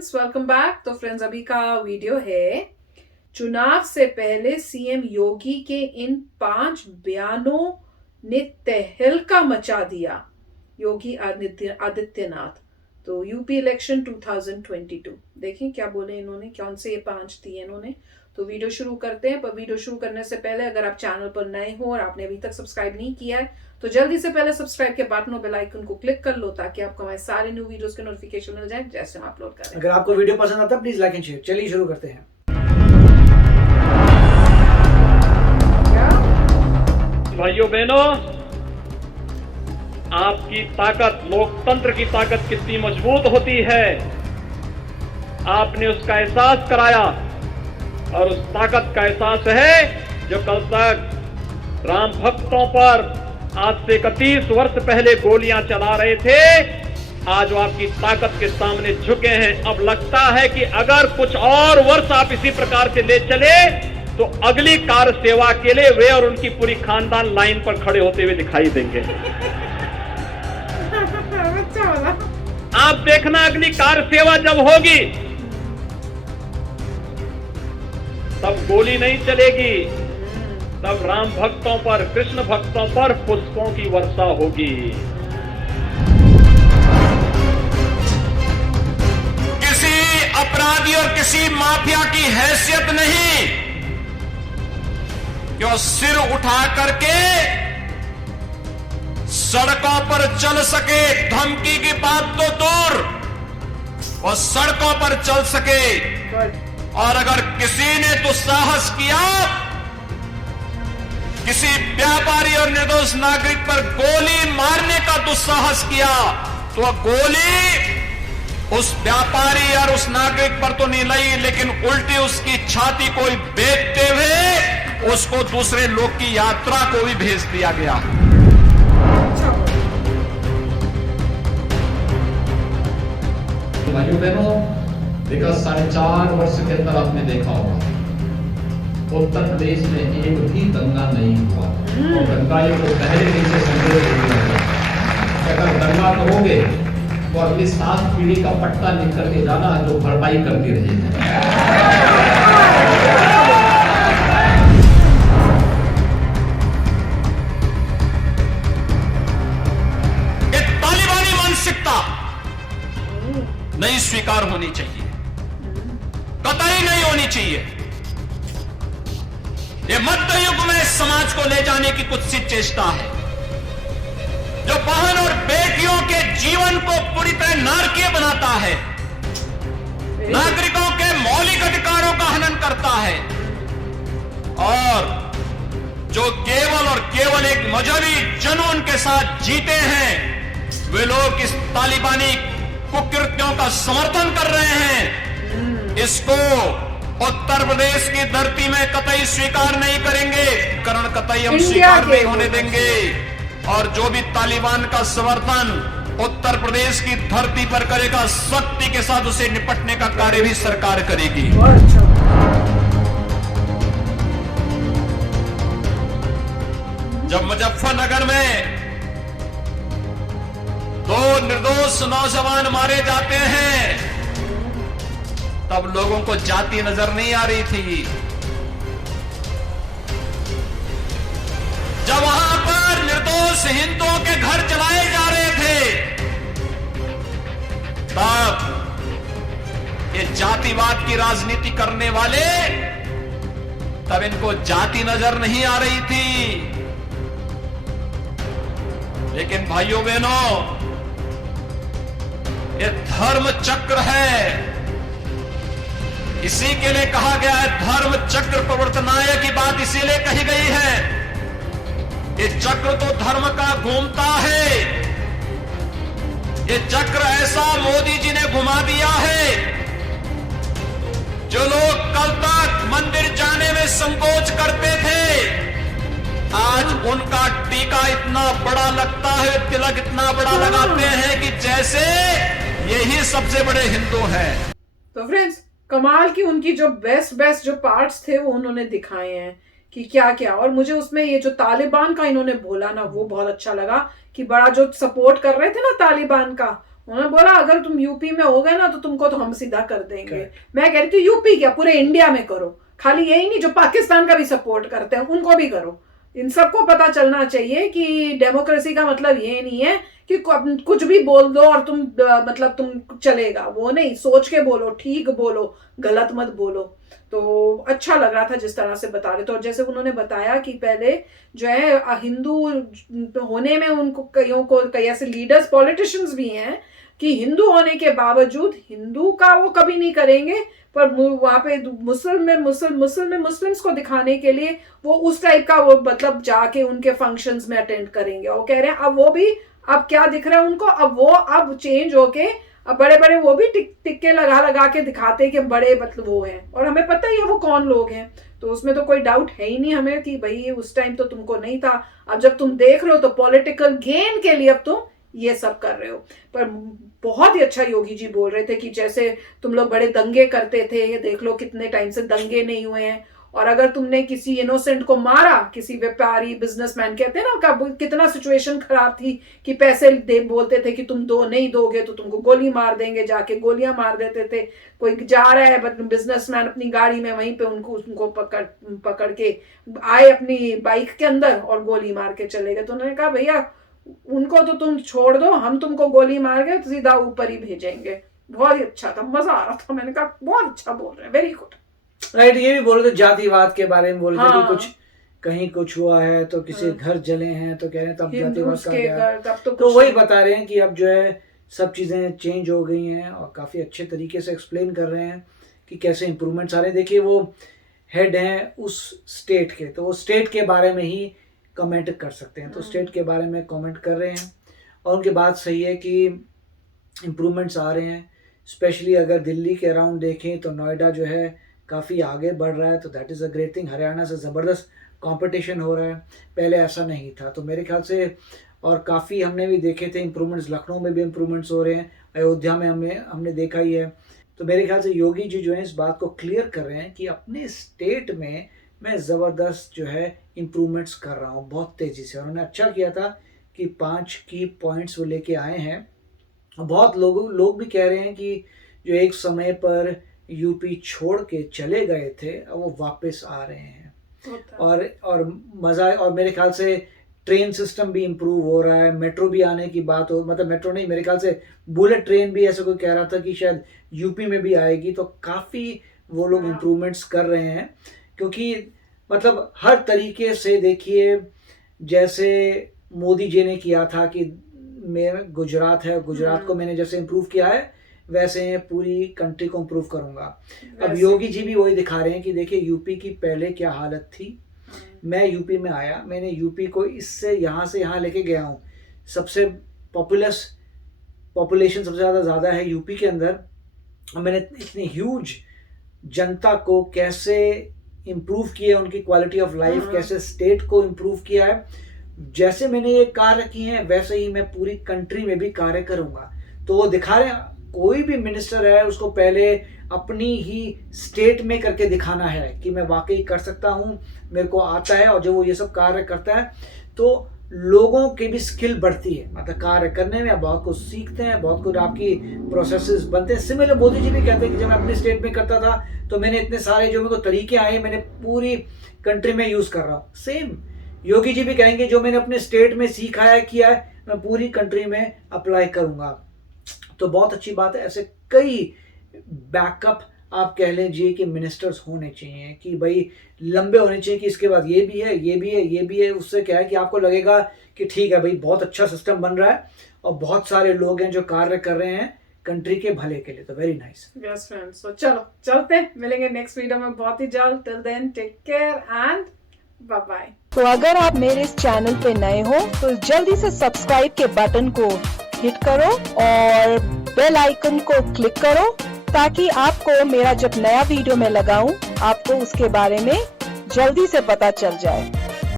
Friends, welcome back. तो friends, अभी का वीडियो है चुनाव से पहले सीएम योगी के इन 5 बयानों ने तहलका मचा दिया। योगी आदित्यनाथ तो यूपी इलेक्शन 2022 देखें क्या बोले इन्होंने, कौन से ये 5 दिए इन्होंने। तो वीडियो शुरू करते हैं, पर वीडियो शुरू करने से पहले अगर आप चैनल पर नए हो और आपने अभी तक सब्सक्राइब नहीं किया है तो जल्दी से पहले सब्सक्राइब के बटन और बेल आइकन को क्लिक कर लो ताकि आपको हमारे सारे न्यू वीडियोस के नोटिफिकेशन मिल जाए जैसे हम अपलोड करें। अगर आपको वीडियो पसंद आता है प्लीज लाइक एंड शेयर। चलिए शुरू करते हैं। भाइयों बहनों, आपकी ताकत, लोकतंत्र की ताकत कितनी मजबूत होती है आपने उसका एहसास कराया। और उस ताकत का एहसास है जो कल तक राम भक्तों पर आज से 31 वर्ष पहले गोलियां चला रहे थे, आज वो आपकी ताकत के सामने झुके हैं। अब लगता है कि अगर कुछ और वर्ष आप इसी प्रकार से ले चले तो अगली कार सेवा के लिए वे और उनकी पूरी खानदान लाइन पर खड़े होते हुए दिखाई देंगे। आप देखना, अगली कार सेवा जब होगी तब गोली नहीं चलेगी, तब राम भक्तों पर, कृष्ण भक्तों पर पुष्पों की वर्षा होगी। किसी अपराधी और किसी माफिया की हैसियत नहीं कि वो सिर उठा करके सड़कों पर चल सके। धमकी की बात तो दूर, वो सड़कों पर चल सके। और अगर किसी ने दुस्साहस किया, किसी व्यापारी और निर्दोष नागरिक पर गोली मारने का दुस्साहस किया तो वह गोली उस व्यापारी और उस नागरिक पर तो नहीं लगी, लेकिन उल्टी उसकी छाती को बेचते हुए उसको दूसरे लोग की यात्रा को भी भेज दिया गया। भाइयों बहनों, विगत 4.5 वर्ष के अंदर आपने देखा होगा उत्तर प्रदेश में एक भी दंगा नहीं हुआ। और दंगाई को पहले दिन से संदेश दिया, अगर दंगा करोगे तो अगली 7 पीढ़ी का पट्टा लिख करके जाना जो भरपाई करती रहेगी। तालिबानी मानसिकता नहीं स्वीकार होनी चाहिए, कतई नहीं होनी चाहिए। ये मध्य युग में समाज को ले जाने की कुछ सी चेष्टा है जो बहन और बेटियों के जीवन को पूरी तरह नारकीय बनाता है, नागरिकों के मौलिक अधिकारों का हनन करता है। और जो केवल और केवल एक मजहबी जुनून के साथ जीते हैं वे लोग इस तालिबानी कुकृत्यों का समर्थन कर रहे हैं। इसको उत्तर प्रदेश की धरती में कतई स्वीकार नहीं करेंगे, करण कतई हम स्वीकार नहीं होने देंगे। और जो भी तालिबान का समर्थन उत्तर प्रदेश की धरती पर करेगा, सख्ती के साथ उसे निपटने का कार्य भी सरकार करेगी। जब मुजफ्फरनगर में 2 निर्दोष नौजवान मारे जाते हैं तब लोगों को जाति नजर नहीं आ रही थी। जब वहां पर निर्दोष हिंदुओं के घर जलाए जा रहे थे तब ये जातिवाद की राजनीति करने वाले, तब इनको जाति नजर नहीं आ रही थी। लेकिन भाइयों बहनों, ये धर्म चक्र है। इसी के लिए कहा गया है धर्म चक्र प्रवर्तनाय की बात इसीलिए कही गई है। ये चक्र तो धर्म का घूमता है। ये चक्र ऐसा मोदी जी ने घुमा दिया है, जो लोग कल तक मंदिर जाने में संकोच करते थे, आज उनका टीका इतना बड़ा लगता है, तिलक इतना बड़ा लगाते हैं कि जैसे यही सबसे बड़े हिंदू हैं। तो फ्रेंड्स, कमाल की उनकी जो बेस्ट जो पार्ट्स थे वो उन्होंने दिखाए हैं कि क्या क्या। और मुझे उसमें ये जो तालिबान का इन्होंने बोला ना, वो बहुत अच्छा लगा कि बड़ा जो सपोर्ट कर रहे थे ना तालिबान का, उन्होंने बोला अगर तुम यूपी में हो गए ना तो तुमको तो हम सीधा कर देंगे। मैं कह रही थी यूपी क्या, पूरे इंडिया में करो, खाली यही नहीं जो पाकिस्तान का भी सपोर्ट करते हैं उनको भी करो। इन सबको पता चलना चाहिए कि डेमोक्रेसी का मतलब ये नहीं है कि कुछ भी बोल दो और तुम मतलब तुम चलेगा, वो नहीं, सोच के बोलो, ठीक बोलो, गलत मत बोलो। तो अच्छा लग रहा था जिस तरह से बता रहे थे। और जैसे उन्होंने बताया कि पहले जो है हिंदू होने में उनको कई ऐसे लीडर्स पॉलिटिशियंस भी हैं कि हिंदू होने के बावजूद हिंदू का वो कभी नहीं करेंगे, पर वहां पे मुस्लिम्स को दिखाने के लिए वो उस टाइप का वो मतलब जाके उनके फंक्शंस में अटेंड करेंगे। वो कह रहे हैं अब वो भी अब क्या दिख रहा है उनको, अब वो अब चेंज होके अब बड़े बड़े वो भी टिक्के लगा के दिखाते हैं कि बड़े मतलब वो हैं, और हमें पता ही है वो कौन लोग हैं। तो उसमें तो कोई डाउट है ही नहीं हमें कि भाई उस टाइम तो तुमको नहीं था, अब जब तुम देख रहे हो तो पॉलिटिकल गेन के लिए अब तुम ये सब कर रहे हो। पर बहुत ही अच्छा योगी जी बोल रहे थे कि जैसे तुम लोग बड़े दंगे करते थे, देख लो कितने टाइम से दंगे नहीं हुए हैं, और अगर तुमने किसी इनोसेंट को मारा, किसी व्यापारी बिजनेसमैन, कहते हैं ना कब कितना सिचुएशन खराब थी कि पैसे दे बोलते थे कि तुम दो नहीं दोगे तो तुमको गोली मार देंगे, जाके गोलियां मार देते थे। कोई जा रहा है बिजनेसमैन अपनी गाड़ी में, वहीं पे उनको पकड़ के आए अपनी बाइक के अंदर और गोली मार के चले गए। तो उन्होंने कहा भैया उनको तो तुम छोड़ दो, हम तुमको गोली मार के सीधा ऊपर ही भेजेंगे। बहुत ही अच्छा था, मजा आ रहा था। मैंने कहा बहुत अच्छा बोल रहे हैं, वेरी गुड। राइट, ये भी बोल रहे थे जातिवाद के बारे में, बोल रहे थे हाँ। कि कुछ कहीं कुछ हुआ है तो किसी घर जले हैं तो कह रहे हैं तब जातिवाद का गया। तो वही बता रहे हैं कि अब जो है सब चीजें चेंज हो गई हैं और काफी अच्छे तरीके से एक्सप्लेन कर रहे हैं कि कैसे इंप्रूवमेंट्स आ रहे हैं। देखिए वो हेड हैं उस स्टेट के, तो वो स्टेट के बारे में ही कमेंट कर सकते हैं, तो स्टेट के बारे में कमेंट कर रहे हैं। और उनकी बात सही है कि इम्प्रूवमेंट्स आ रहे हैं। स्पेशली अगर दिल्ली के अराउंड देखें तो नोएडा जो है काफ़ी आगे बढ़ रहा है, तो that is a great thing. Haryana से ज़बरदस्त कंपटीशन हो रहा है, पहले ऐसा नहीं था। तो मेरे ख्याल से और काफ़ी हमने भी देखे थे इम्प्रूवमेंट्स, लखनऊ में भी इम्प्रूवमेंट्स हो रहे हैं, अयोध्या में हमने देखा ही है। तो मेरे ख्याल से योगी जी जो है इस बात को क्लियर कर रहे हैं कि अपने स्टेट में मैं ज़बरदस्त जो है इम्प्रूवमेंट्स कर रहा हूँ बहुत तेज़ी से। और उन्होंने अच्छा किया था कि 5 की पॉइंट्स वो लेके आए हैं। बहुत लोग भी कह रहे हैं कि जो एक समय पर यूपी छोड़ के चले गए थे अब वो वापस आ रहे हैं, और मज़ा। और मेरे ख्याल से ट्रेन सिस्टम भी इम्प्रूव हो रहा है, मेट्रो भी आने की बात हो, मतलब मेट्रो नहीं, मेरे ख्याल से बुलेट ट्रेन भी ऐसा कोई कह रहा था कि शायद यूपी में भी आएगी। तो काफ़ी वो लोग इम्प्रूवमेंट्स कर रहे हैं, क्योंकि मतलब हर तरीके से देखिए, जैसे मोदी जी ने किया था कि मैं गुजरात है, गुजरात को मैंने जैसे इम्प्रूव किया है वैसे पूरी कंट्री को इम्प्रूव करूंगा। अब योगी जी भी वही दिखा रहे हैं कि देखिए यूपी की पहले क्या हालत थी, मैं यूपी में आया, मैंने यूपी को इससे यहाँ से यहाँ लेके गया हूँ। सबसे पॉपुलेशन सबसे ज़्यादा है यूपी के अंदर, और मैंने इतनी ह्यूज जनता को कैसे इम्प्रूव किया, उनकी क्वालिटी ऑफ लाइफ, कैसे स्टेट को इम्प्रूव किया है। जैसे मैंने ये कार्य किए हैं वैसे ही मैं पूरी कंट्री में भी कार्य करूँगा। तो वो दिखा रहे हैं कोई भी मिनिस्टर है उसको पहले अपनी ही स्टेट में करके दिखाना है कि मैं वाकई कर सकता हूँ, मेरे को आता है। और जब वो ये सब कार्य करता है तो लोगों की भी स्किल बढ़ती है, मतलब कार्य करने में बहुत कुछ सीखते हैं, बहुत कुछ आपकी प्रोसेसेस बनते हैं। सिमिलर मोदी जी भी कहते हैं कि जब मैं अपनी स्टेट में करता था तो मैंने इतने सारे जो मेरे को तरीके आए मैंने पूरी कंट्री में यूज़ कर रहा हूँ। सेम योगी जी भी कहेंगे जो मैंने अपने स्टेट में सीखा है, किया है, मैं पूरी कंट्री में अप्लाई करूँगा। तो बहुत अच्छी बात है। ऐसे कई बैकअप आप कह लीजिए कि मिनिस्टर्स होने चाहिए कि भाई लंबे होने चाहिए कि इसके बाद ये भी है, ये भी है, ये भी है। उससे क्या है कि आपको लगेगा कि ठीक है भाई बहुत अच्छा सिस्टम बन रहा है और बहुत सारे लोग हैं जो कार्य कर रहे हैं कंट्री के भले के लिए। तो वेरी नाइस। यस फ्रेंड्स, तो चलो चलते हैं, मिलेंगे नेक्स्ट वीडियो में बहुत ही जल्द। Till then take care and bye bye. तो अगर आप मेरे इस चैनल पे नए हो तो जल्दी से सब्सक्राइब के बटन को हिट करो और बेल आइकन को क्लिक करो ताकि आपको मेरा जब नया वीडियो मैं लगाऊं आपको उसके बारे में जल्दी से पता चल जाए।